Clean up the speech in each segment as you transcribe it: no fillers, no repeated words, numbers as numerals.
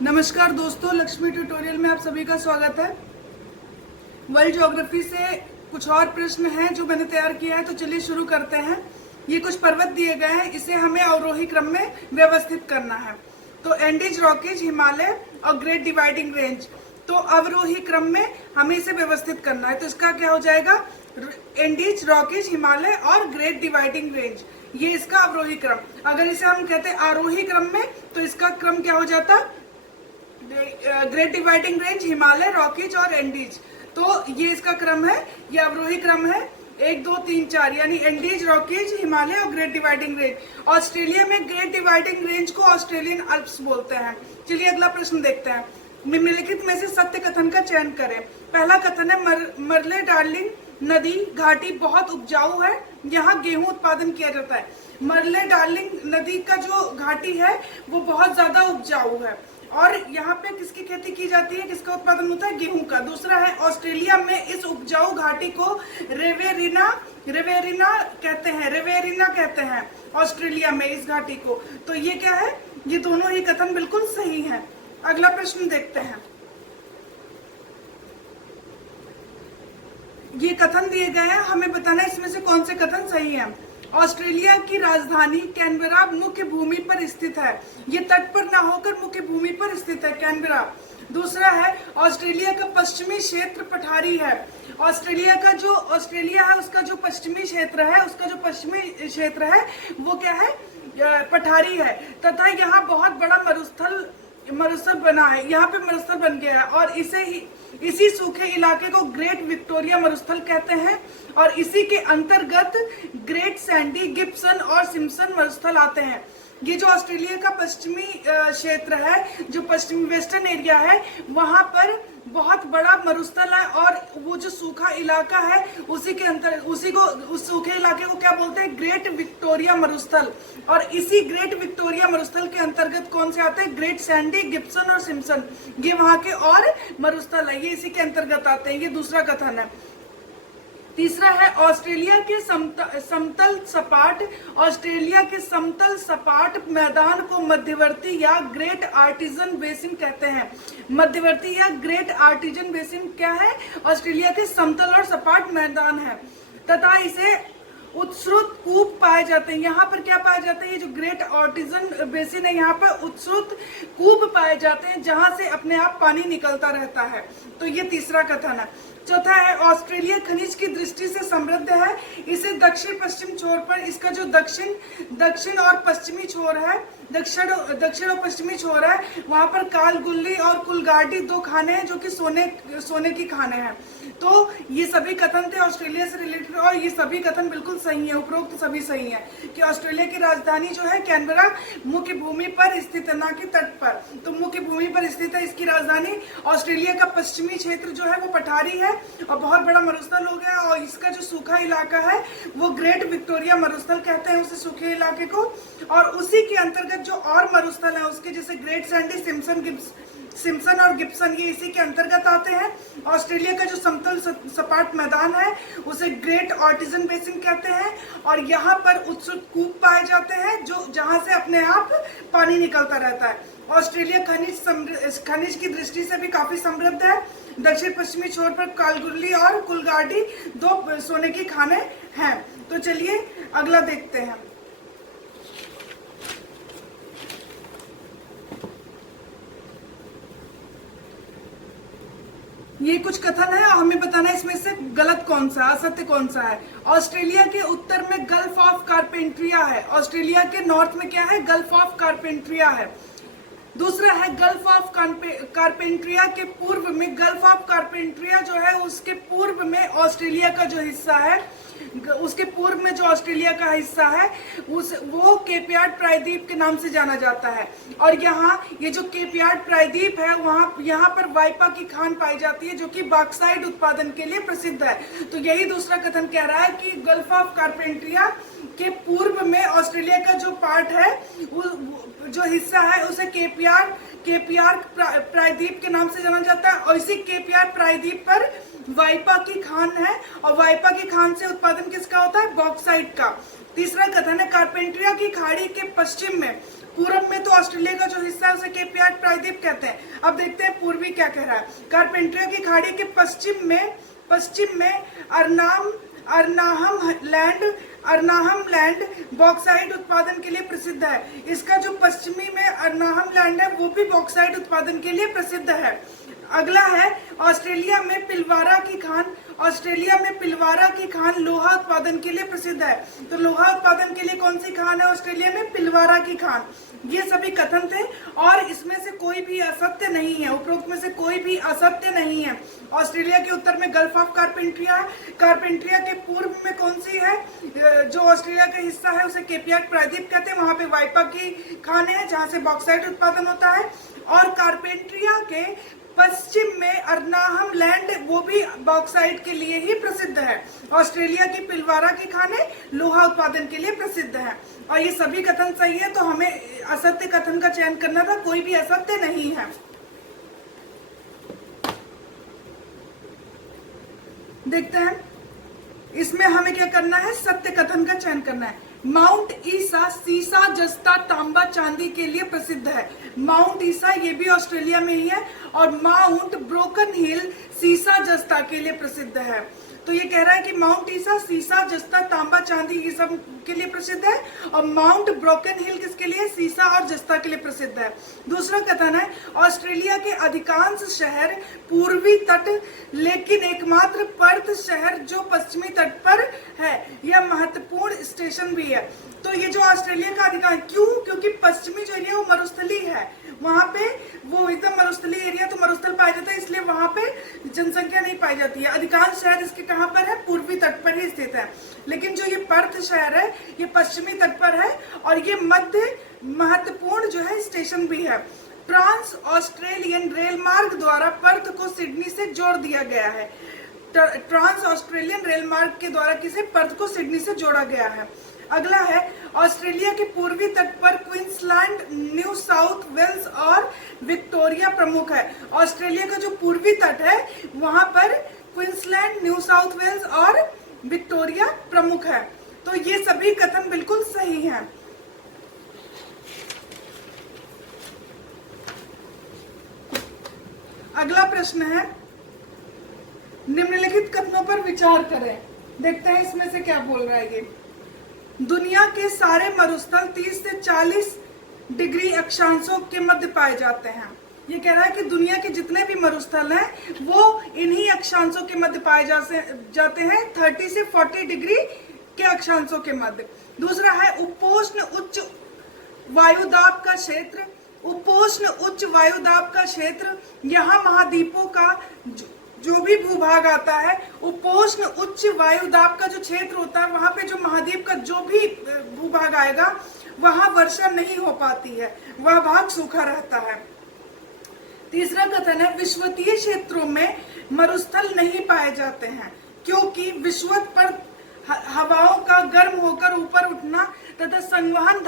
नमस्कार दोस्तों, लक्ष्मी ट्यूटोरियल में आप सभी का स्वागत है। वर्ल्ड ज्योग्राफी से कुछ और प्रश्न हैं जो मैंने तैयार किया है, तो चलिए शुरू करते हैं। ये कुछ पर्वत दिए गए हैं, इसे हमें अवरोही क्रम में व्यवस्थित करना है। तो एंडीज, रॉकीज, हिमालय और ग्रेट डिवाइडिंग रेंज, तो अवरोही क्रम में हमें इसे व्यवस्थित करना है। तो इसका क्या हो जाएगा? एंडीज, रॉकीज, हिमालय और ग्रेट डिवाइडिंग रेंज, ये इसका अवरोही क्रम। अगर इसे हम कहते हैं आरोही क्रम में, तो इसका क्रम क्या हो जाता? Great dividing range, Himalaya, Rockies और एंडीज। तो ये इसका क्रम है, ये अवरोही क्रम है। 1 2 3 4 यानी एंडीज, रॉकीज, हिमालय और ग्रेट डिवाइडिंग रेंज। ऑस्ट्रेलिया में ग्रेट डिवाइडिंग रेंज को ऑस्ट्रेलियन अल्प्स बोलते हैं। चलिए अगला प्रश्न देखते हैं। निम्नलिखित में से सत्य कथन का चयन करें। पहला कथन है मरले डार्लिंग नदी घाटी बहुत उपजाऊ है, यहाँ गेहूं उत्पादन किया जाता है। मरले डार्लिंग नदी का जो घाटी है वो बहुत ज्यादा उपजाऊ है और यहाँ पे किसकी खेती की जाती है, किसका उत्पादन होता है? गेहूं का। दूसरा है ऑस्ट्रेलिया में इस उपजाऊ घाटी को रेवेरिना कहते हैं ऑस्ट्रेलिया में इस घाटी को। तो ये क्या है? ये दोनों ही कथन बिल्कुल सही हैं। अगला प्रश्न देखते हैं। ये कथन दिए गए हैं, हमें बताना है इसमें से कौन से कथन सही हैं। ऑस्ट्रेलिया की राजधानी कैनबरा मुख्य भूमि पर स्थित है। ये तट पर ना होकर मुख्य भूमि पर स्थित है कैनबरा। दूसरा है ऑस्ट्रेलिया का पश्चिमी क्षेत्र पठारी है। ऑस्ट्रेलिया है उसका जो पश्चिमी क्षेत्र है, वो क्या है? पठारी है। तथा यहाँ बहुत बड़ा मरुस्थल बना है, यहाँ पे मरुस्थल बन गया है और इसी सूखे इलाके को ग्रेट विक्टोरिया मरुस्थल कहते हैं और इसी के अंतर्गत ग्रेट सैंडी, गिब्सन और सिम्पसन मरुस्थल आते हैं। ये जो ऑस्ट्रेलिया का पश्चिमी क्षेत्र है, जो पश्चिमी वेस्टर्न एरिया है, वहां पर बहुत बड़ा मरुस्थल है और वो जो सूखा इलाका है उस सूखे इलाके को क्या बोलते हैं? ग्रेट विक्टोरिया मरुस्थल। और इसी ग्रेट विक्टोरिया मरुस्थल के अंतर्गत कौन से आते हैं? ग्रेट सैंडी, गिब्सन और सिम्पसन, ये वहां के और मरुस्थल है, ये इसी के अंतर्गत आते हैं। ये दूसरा कथन है। तीसरा है ऑस्ट्रेलिया के समतल सपाट मैदान को मध्यवर्ती या ग्रेट आर्टिजन बेसिन कहते हैं। मध्यवर्ती या ग्रेट आर्टिजन बेसिन क्या है? ऑस्ट्रेलिया के समतल और सपाट मैदान है तथा इसे उत्सृत कूप पाए जाते हैं। यहाँ पर क्या पाए जाते हैं? ये जो ग्रेट आर्टिजन बेसिन है, यहाँ पर उत्सृत कूप पाए जाते हैं जहां से अपने आप पानी निकलता रहता है। तो ये तीसरा कथन है। चौथा है ऑस्ट्रेलिया खनिज की दृष्टि से समृद्ध है। इसे दक्षिण पश्चिम छोर पर, इसका जो दक्षिण और पश्चिमी छोर है, दक्षिण और पश्चिमी छोर है, वहां पर कालगुल्ली और कुलगाडी 2 खाने हैं जो कि सोने की खाने हैं। तो ये सभी कथन थे ऑस्ट्रेलिया से रिलेटेड और ये सभी कथन बिल्कुल सही है। उपरोक्त सभी सही है कि ऑस्ट्रेलिया की राजधानी जो है कैनबरा मुख्य भूमि पर स्थित है, ना कि तट पर। तो मुख्य भूमि पर स्थित है इसकी राजधानी। ऑस्ट्रेलिया का पश्चिमी क्षेत्र जो है वो पठारी है और बहुत बड़ा मरुस्थल हो गया और इसका जो सूखा इलाका है वो ग्रेट विक्टोरिया मरुस्थल कहते हैं उसे, सूखे इलाके को। और उसी के अंतर्गत जो और मरुस्थल है उसके, जैसे ग्रेट सैंडी, सिम्पसन और गिब्सन, ये इसी के अंतर्गत आते हैं। ऑस्ट्रेलिया का जो समतल सपाट मैदान है उसे ग्रेट आर्टिजन बेसिन कहते हैं और यहाँ पर उत्सुक कूप पाए जाते हैं जो जहां से अपने आप पानी निकलता रहता है। ऑस्ट्रेलिया खनिज की दृष्टि से भी काफी समृद्ध है। दक्षिण पश्चिमी छोर पर कालगुल्ली और कुलगाडी 2 सोने की खाने हैं। तो चलिए अगला देखते हैं। ये कुछ कथन है और हमें बताना है इसमें से गलत कौन सा, असत्य कौन सा है। ऑस्ट्रेलिया के उत्तर में गल्फ ऑफ कारपेंट्रिया है। ऑस्ट्रेलिया के नॉर्थ में क्या है? गल्फ ऑफ कारपेंट्रिया है। दूसरा है गल्फ ऑफ कारपेंट्रिया के पूर्व में, गल्फ ऑफ कारपेंट्रिया जो है उसके पूर्व में ऑस्ट्रेलिया का जो हिस्सा है, उसके पूर्व में जो ऑस्ट्रेलिया का हिस्सा है वो केप यार्ड प्रायद्वीप के नाम से जाना जाता है। और ये जो केप यार्ड प्रायद्वीप है यहाँ पर वाइपा की खान पाई जाती है जो कि बॉक्साइट उत्पादन के लिए प्रसिद्ध है। तो यही दूसरा कथन कह रहा है कि गल्फ ऑफ कारपेंट्रिया के पूर्व में ऑस्ट्रेलिया का जो पार्ट है, जो हिस्सा है, उसे केप यार्ड प्रायद्वीप के नाम से जाना जाता है और इसी केप यार्ड प्रायद्वीप पर वाइपा की खान है और वाइपा की खान से उत्पादन किसका होता है? बॉक्साइट का। तीसरा कथन है कारपेंट्रिया की खाड़ी के पश्चिम में पूरब में तो ऑस्ट्रेलिया का जो हिस्सा है उसे केप यार्ड प्रायद्वीप कहते हैं। अब देखते हैं पूर्वी क्या कह रहा है। कार्पेंट्रिया की खाड़ी के पश्चिम में अर्नाहम लैंड बॉक्साइट उत्पादन के लिए प्रसिद्ध है। इसका जो पश्चिमी में अर्नाहम लैंड है वो भी बॉक्साइट उत्पादन के लिए प्रसिद्ध है। अगला है ऑस्ट्रेलिया में पिलवारा की खान लोहा उत्पादन के लिए प्रसिद्ध है। तो लोहा उत्पादन के लिए कौन सी खान है ऑस्ट्रेलिया में? पिलवारा की खान। ये सभी कथन थे और इसमें से कोई भी असत्य नहीं है, उपरोक्त में से कोई भी असत्य नहीं है। ऑस्ट्रेलिया के उत्तर में गल्फ ऑफ कार्पेंट्रिया के पूर्व में कौन सी है जो ऑस्ट्रेलिया का हिस्सा है उसे केप यार्ड प्रायद्वीप कहते हैं। वहां पे वाइपा की खान है जहां से बॉक्साइट उत्पादन होता है। और कार्पेंट्रिया के पश्चिम में अर्नाहम लैंड वो भी बॉक्साइट के लिए ही प्रसिद्ध है। ऑस्ट्रेलिया की पिलवारा की खानें लोहा उत्पादन के लिए प्रसिद्ध है। और ये सभी कथन सही है, तो हमें असत्य कथन का चयन करना था, कोई भी असत्य नहीं है। देखते हैं इसमें हमें क्या करना है, सत्य कथन का चयन करना है। माउंट ईसा सीसा जस्ता तांबा चांदी के लिए प्रसिद्ध है। माउंट ईसा ये भी ऑस्ट्रेलिया में ही है और माउंट ब्रोकन हिल सीसा जस्ता के लिए प्रसिद्ध है। तो ये कह रहा है कि माउंट ईसा सीसा जस्ता तांबा चांदी ये सब के लिए प्रसिद्ध है और माउंट ब्रोकन हिल किसके लिए? सीसा और जस्ता के लिए प्रसिद्ध है। दूसरा कथन है ऑस्ट्रेलिया के अधिकांश शहर पूर्वी तट लेकिन एकमात्र पर्थ शहर जो पश्चिमी तट पर है यह महत्वपूर्ण स्टेशन भी है। तो ये जो ऑस्ट्रेलिया का अधिकांश, क्योंकि पश्चिमी जो एरिया वो मरुस्थली है, वहां पे वो एकदम मरुस्थली एरिया, तो मरुस्थल पाया जाता है, इसलिए वहां पे जनसंख्या नहीं पाई जाती है। अधिकांश शहर इसके कहाँ पर है? पूर्वी तट पर ही स्थित है। लेकिन जो ये पर्थ शहर है ये पश्चिमी तट पर है और ये मध्य महत्वपूर्ण जो है स्टेशन भी है। ट्रांस ऑस्ट्रेलियन रेल मार्ग द्वारा पर्थ को सिडनी से जोड़ दिया गया है। ट्रांस ऑस्ट्रेलियन रेल मार्ग के द्वारा किसे? पर्थ को सिडनी से जोड़ा गया है। अगला है ऑस्ट्रेलिया के पूर्वी तट पर क्वींसलैंड, न्यू साउथ वेल्स और विक्टोरिया प्रमुख है। ऑस्ट्रेलिया का जो पूर्वी तट है वहां पर क्वींसलैंड, न्यू साउथ वेल्स और विक्टोरिया प्रमुख है। तो ये सभी कथन बिल्कुल सही हैं। अगला प्रश्न है निम्नलिखित कथनों पर विचार करें। देखते हैं इसमें से क्या बोल रहा है ये। दुनिया के सारे मरुस्थल 30 से 40 डिग्री अक्षांशों के मध्य पाए जाते हैं। ये कह रहा है कि दुनिया के जितने भी मरुस्थल हैं वो इन्हीं अक्षांशों के मध्य पाए जाते हैं, 30 से 40 डिग्री के अक्षांशों के मध्य। दूसरा है उपोष्ण उच्च वायुदाब का क्षेत्र। उपोष्ण उच्च वायुदाब का क्षेत्र, यहाँ महाद्वीपों का जो भी भूभाग आता है, उपोष्ण उच्च वायुदाब का जो क्षेत्र होता है वहां पे जो महाद्वीप का जो भी भूभाग आएगा वहां वर्षा नहीं हो पाती है, वह भाग सूखा रहता है। तीसरा कथन है विषुवतीय क्षेत्रों में मरुस्थल नहीं पाए जाते हैं क्योंकि विषुवत पर हवाओं का गर्म होकर ऊपर उठना तथा संवहन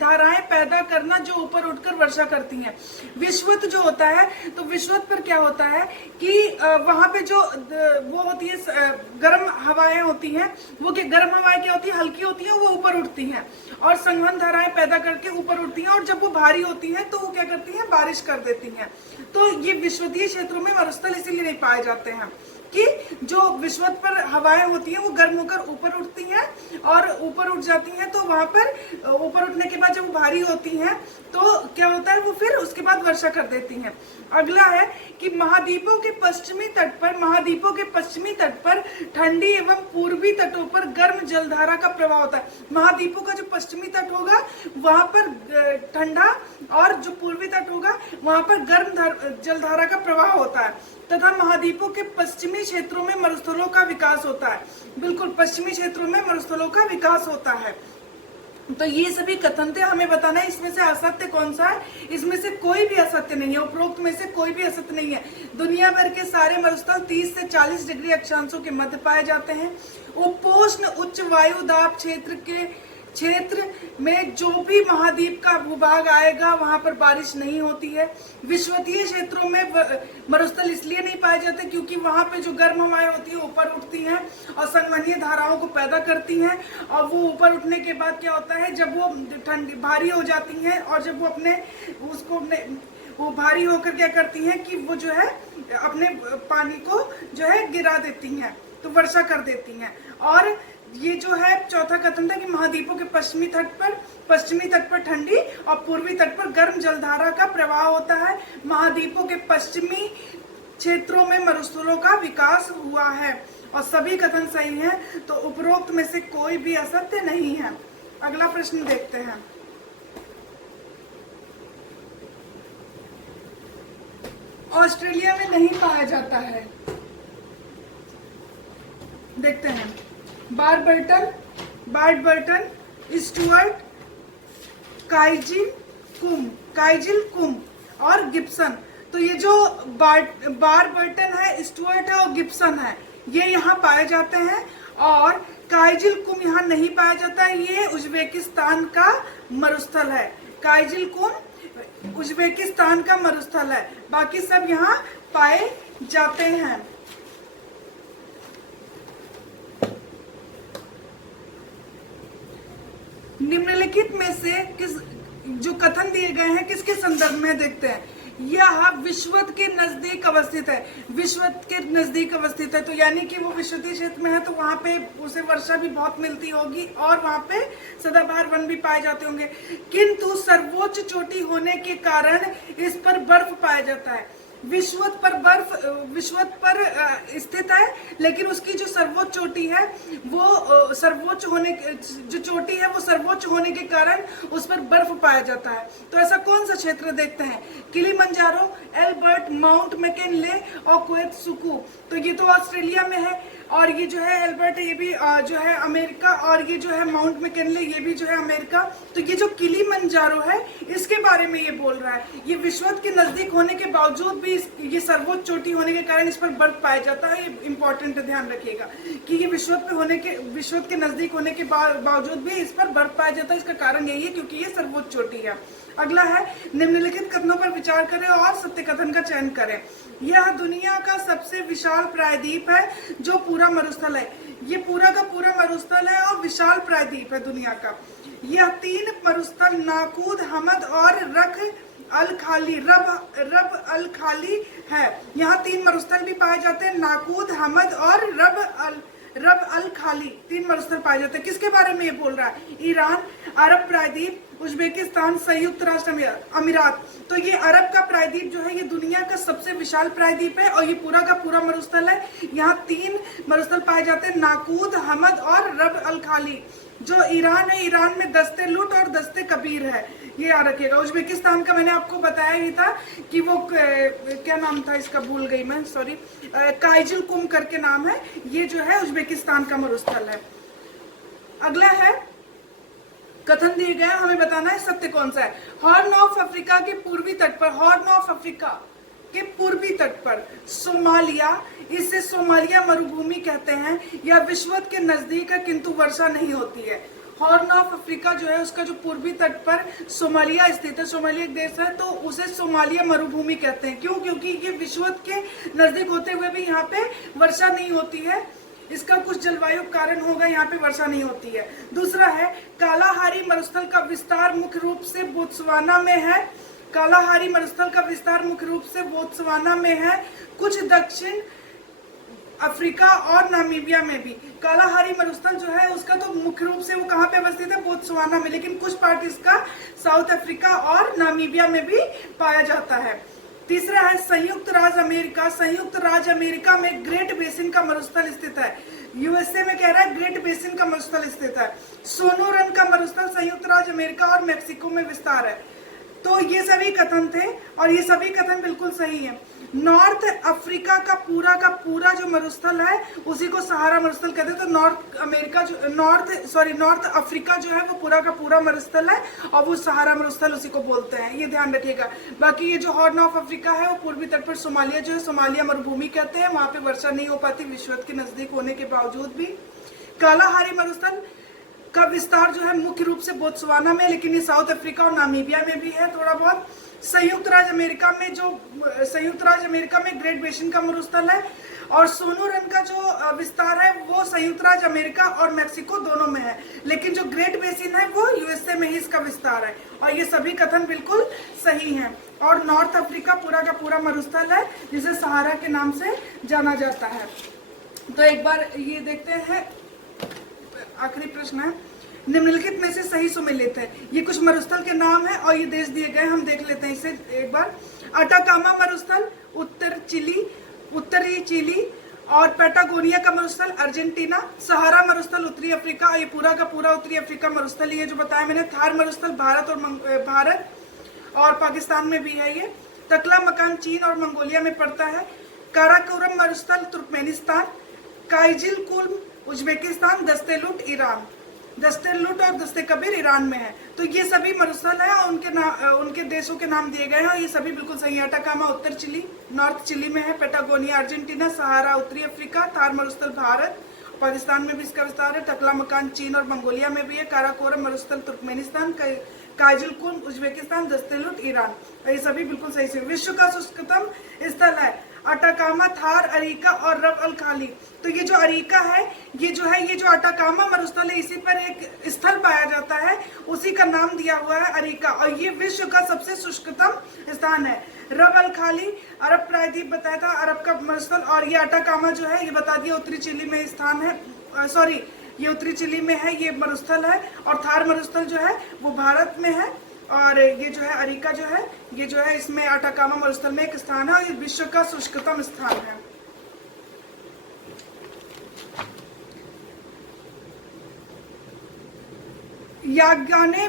धाराएं पैदा करना जो ऊपर उठकर वर्षा करती हैं। विषुवत जो होता है तो विषुवत पर क्या होता है कि वहां पे जो वो होती है गर्म हवाएं होती हैं, वो गर्म हवाएं क्या होती है? हल्की होती है, वो ऊपर उठती हैं और संवहन धाराएं पैदा करके ऊपर उठती हैं और जब वो भारी होती हैं तो वो क्या करती हैं? बारिश कर देती हैं। तो ये विषुवतीय क्षेत्रों में मरुस्थल इसीलिए नहीं पाए जाते हैं कि जो विषुवत पर हवाएं होती हैं वो गर्म होकर ऊपर उठती हैं और ऊपर उठ जाती हैं, तो वहां पर ऊपर उठने के बाद जब वो भारी होती हैं तो क्या होता है? वो फिर उसके बाद वर्षा कर देती हैं। अगला है कि महाद्वीपों के पश्चिमी तट पर ठंडी एवं पूर्वी तटों पर गर्म जलधारा का प्रवाह होता है। महाद्वीपों का जो पश्चिमी तट होगा वहां पर ठंडा और जो पूर्वी तट होगा वहां पर गर्म जलधारा का प्रवाह होता है तथा महाद्वीपों के पश्चिमी क्षेत्रों में मरुस्थलों का विकास होता है। बिल्कुल पश्चिमी क्षेत्रों में मरुस्थलों का विकास होता है। तो ये सभी कथन थे, हमें बताना है इसमें से असत्य कौन सा है। इसमें से कोई भी असत्य नहीं है, उपरोक्त में से कोई भी असत्य नहीं है। दुनिया भर के सारे मरुस्थल 30 से 40 डिग्री अक्षांशों के मध्य पाए जाते हैं। उपोष्ण उच्च वायुदाब क्षेत्र के क्षेत्र में जो भी महाद्वीप का भूभाग आएगा वहां पर बारिश नहीं होती है। विषुवतीय क्षेत्रों में मरुस्थल इसलिए नहीं पाए जाते क्योंकि वहां पे जो गर्म हवाएं होती है ऊपर उठती हैं और संवहनीय धाराओं को पैदा करती हैं, और वो ऊपर उठने के बाद क्या होता है, जब वो ठंडी भारी हो जाती हैं और जब वो भारी होकर क्या करती हैं कि वो जो है अपने पानी को जो है गिरा देती हैं, तो वर्षा कर देती हैं। और ये जो है चौथा कथन था कि महाद्वीपों के पश्चिमी तट पर ठंडी और पूर्वी तट पर गर्म जलधारा का प्रवाह होता है। महाद्वीपों के पश्चिमी क्षेत्रों में मरुस्थलों का विकास हुआ है और सभी कथन सही हैं, तो उपरोक्त में से कोई भी असत्य नहीं है। अगला प्रश्न देखते हैं। ऑस्ट्रेलिया में नहीं पाया जाता है, देखते हैं। बार्बर्टन, स्टुअर्ट, काइजिल कुम और गिब्सन। तो ये जो बार्बर्टन है, स्टुअर्ट है और गिब्सन है, ये यहाँ पाए जाते हैं, और काइजिल कुम यहाँ नहीं पाया जाता है। ये उज्बेकिस्तान का मरुस्थल है। काइजिल कुम उज्बेकिस्तान का मरुस्थल है, बाकी सब यहाँ पाए जाते हैं। निम्नलिखित में से किस जो कथन दिए गए हैं किसके संदर्भ में देखते हैं। यह विषुवत के नजदीक अवस्थित है। विषुवत के नजदीक अवस्थित है तो यानी कि वो विषुवतीय क्षेत्र में है, तो वहां पे उसे वर्षा भी बहुत मिलती होगी और वहां पे सदाबहार वन भी पाए जाते होंगे। किंतु सर्वोच्च चोटी होने के कारण इस पर बर्फ पाया जाता है। विषुवत पर स्थित है, लेकिन उसकी जो सर्वोच्च चोटी है वो सर्वोच्च होने के कारण उस पर बर्फ पाया जाता है। तो ऐसा कौन सा क्षेत्र देखते हैं। किलिमंजारो, एल्बर्ट, माउंट मैकिनले और कोएत्सुकू। तो ये तो ऑस्ट्रेलिया में है, और ये जो है एल्बर्ट, ये भी जो है अमेरिका, और ये जो है माउंट मैकिनले, ये भी जो है अमेरिका। तो ये जो किलिमंजारो है इसके बारे में ये बोल रहा है। ये विषुवत के नजदीक होने के बावजूद भी ये सर्वोच्च चोटी होने के कारण इस पर बर्फ पाया जाता है। ये इंपॉर्टेंट ध्यान रखिएगा कि ये विषुवत के नजदीक होने के बावजूद भी इस पर बर्फ पाया जाता है। इसका कारण यही है क्योंकि ये सर्वोच्च चोटी है। अगला है, निम्नलिखित कथनों पर विचार करें और सत्य कथन का चयन करें। यह दुनिया का सबसे विशाल प्रायद्वीप है जो पूरा मरुस्थल है। ये पूरा का पूरा मरुस्थल है और विशाल प्रायद्वीप है दुनिया का। यह 3 मरुस्थल नाकूद, हमद और रब अल खाली है। यहाँ 3 मरुस्थल भी पाए जाते हैं, नाकूद, हमद और रब अल खाली 3 मरुस्थल पाए जाते हैं। किसके बारे में ये बोल रहा है। ईरान, अरब प्रायद्वीप, उज्बेकिस्तान, संयुक्त राष्ट्र अमीरात। तो ये अरब का प्रायद्वीप जो है ये दुनिया का सबसे विशाल प्रायद्वीप है और ये पूरा का पूरा मरुस्थल है। यहाँ 3 मरुस्थल पाए जाते हैं, नाकूद, हमद और रब अल खाली। जो ईरान है, ईरान में दस्ते लुट और दस्ते कबीर है, ये याद रखिएगा। उज्बेकिस्तान का मैंने आपको बताया ही था कि वो क्या नाम था इसका, भूल गई मैं, सॉरी, काइजिल कुम करके नाम है। ये जो है उज्बेकिस्तान का मरुस्थल है। अगला है, कथन दिए गए, हमें बताना है सत्य कौन सा है। हॉर्न ऑफ अफ्रीका के पूर्वी तट पर, हॉर्न ऑफ अफ्रीका के पूर्वी तट पर सोमालिया, इसे सोमालिया मरुभूमि कहते हैं। यह विषुवत के नजदीक है किंतु वर्षा नहीं होती है। हॉर्न ऑफ अफ्रीका जो है उसका जो पूर्वी तट पर सोमालिया स्थित है, सोमालिया एक देश है, तो उसे सोमालिया मरुभूमि कहते हैं। क्यों? क्योंकि ये विषुवत के नजदीक होते हुए भी यहाँ पे वर्षा नहीं होती है। इसका कुछ जलवायु कारण होगा, यहाँ पे वर्षा नहीं होती है। दूसरा है, कालाहारी मरुस्थल का विस्तार मुख्य रूप से बोत्सवाना में है। कालाहारी मरुस्थल का विस्तार मुख्य रूप से बोत्सवाना में है, कुछ दक्षिण अफ्रीका और नामीबिया में भी। कालाहारी मरुस्थल जो है उसका तो मुख्य रूप से वो कहाँ पे अवस्थित है, बोत्सवाना में, लेकिन कुछ पार्ट इसका साउथ अफ्रीका और नामीबिया में भी पाया जाता है। तीसरा है, संयुक्त राज्य अमेरिका। संयुक्त राज्य अमेरिका में ग्रेट बेसिन का मरुस्थल स्थित है। यूएसए में कह रहा है ग्रेट बेसिन का मरुस्थल स्थित है। सोनोरन का मरुस्थल संयुक्त राज्य अमेरिका और मेक्सिको में विस्तार है। तो ये सभी कथन थे और ये सभी कथन बिल्कुल सही है। नॉर्थ अफ्रीका का पूरा जो मरुस्थल है उसी को सहारा मरुस्थल कहते हैं। तो नॉर्थ अफ्रीका जो है वो पूरा का पूरा मरुस्थल है और वो सहारा मरुस्थल उसी को बोलते हैं, ये ध्यान रखिएगा। बाकी ये जो हॉर्न ऑफ अफ्रीका है वो पूर्वी तट पर सोमालिया जो है सोमालिया मरुभूमि कहते हैं, वहां पे वर्षा नहीं हो पाती विषुवत के नजदीक होने के बावजूद भी। कालाहारी का विस्तार जो है मुख्य रूप से बोत्सवाना में, लेकिन ये साउथ अफ्रीका और नामीबिया में भी है थोड़ा बहुत। संयुक्त राज्य अमेरिका में ग्रेट बेसिन का मरुस्थल है, और सोनोरन का जो विस्तार है वो संयुक्त राज्य अमेरिका और मेक्सिको दोनों में है, लेकिन जो ग्रेट बेसिन है वो यूएसए में ही इसका विस्तार है। और ये सभी कथन बिल्कुल सही हैं। और नॉर्थ अफ्रीका पूरा का पूरा मरुस्थल है जिसे सहारा के नाम से जाना जाता है। तो एक बार ये देखते हैं, आखिरी प्रश्न है, निम्नलिखित में से सही सुमेलित है। ये कुछ मरुस्थल के नाम है और ये देश दिए गए, हम देख लेते हैं इसे एक बार। अटाकामा मरुस्थल उत्तरी चिली और पैटागोनिया का मरुस्थल अर्जेंटीना। सहारा मरुस्थल उत्तरी अफ्रीका, ये पूरा का पूरा उत्तरी अफ्रीका मरुस्थल ये जो बताया मैंने। थार मरुस्थल भारत और पाकिस्तान में भी है ये। तकला मकान चीन और मंगोलिया में पड़ता है। काराकोरम मरुस्थल तुर्कमेनिस्तान। काइजिलकुल्म उज्बेकिस्तान। दस्तेलुट ईरान। दस्तेलुट और दस्ते कबीर ईरान में है। तो ये सभी मरुस्थल है और उनके देशों के नाम दिए गए हैं। ये सभी बिल्कुल सही है। अटाकामा उत्तर चिली, नॉर्थ चिली में है। Patagonia Argentina. सहारा उत्तरी अफ्रीका। थार मरुस्थल भारत, पाकिस्तान में भी इसका विस्तार है। टकला मकान चीन और मंगोलिया में भी है। काराकोरम मरुस्थल तुर्कमेनिस्तान। काइजिलकुल्म उज्बेकिस्तान। दस्तेलुट ईरान। ये सभी बिल्कुल सही से। विश्व का शुष्कतम स्थल है अटाकामा, थार, अरीका और रब अल खाली। तो ये जो अरीका है, ये जो अटाकामा मरुस्थल है, इसी पर एक स्थल पाया जाता है, उसी का नाम दिया हुआ है अरीका, और ये विश्व का सबसे शुष्कतम स्थान है। रब अल खाली अरब प्रायद्वीप बताया था, अरब का मरुस्थल, और ये अटाकामा जो है ये बता दिया उत्तरी चिली में स्थान है, ये उत्तरी चिली में है, ये मरुस्थल है। और थार मरुस्थल जो है वो भारत में है, और ये जो है अरीका जो है ये जो है इसमें अटाकामा मरुस्थल में एक स्थान है, और ये विश्व का शुष्कतम स्थान है। यागाने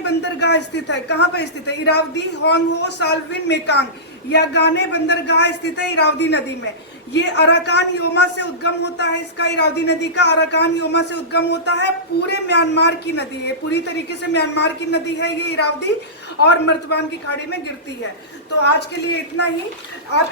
बंदरगाह स्थित है। कहाँ पर स्थित है? Irrawaddy, होंगहो, Salvin, Mekong. यागाने बंदरगाह स्थित है इरावदी नदी में। ये अराकान योमा से उद्गम होता है। इसका इरावदी नदी का अराकान योमा से उद्गम होता है। पूरे म्यांमार की नदी है, पूरी तरीके से म्यांमार की नदी है ये इरावदी, और मर्तबान की खाड़ी में गिरती है। तो आज के लिए इतना ही। आप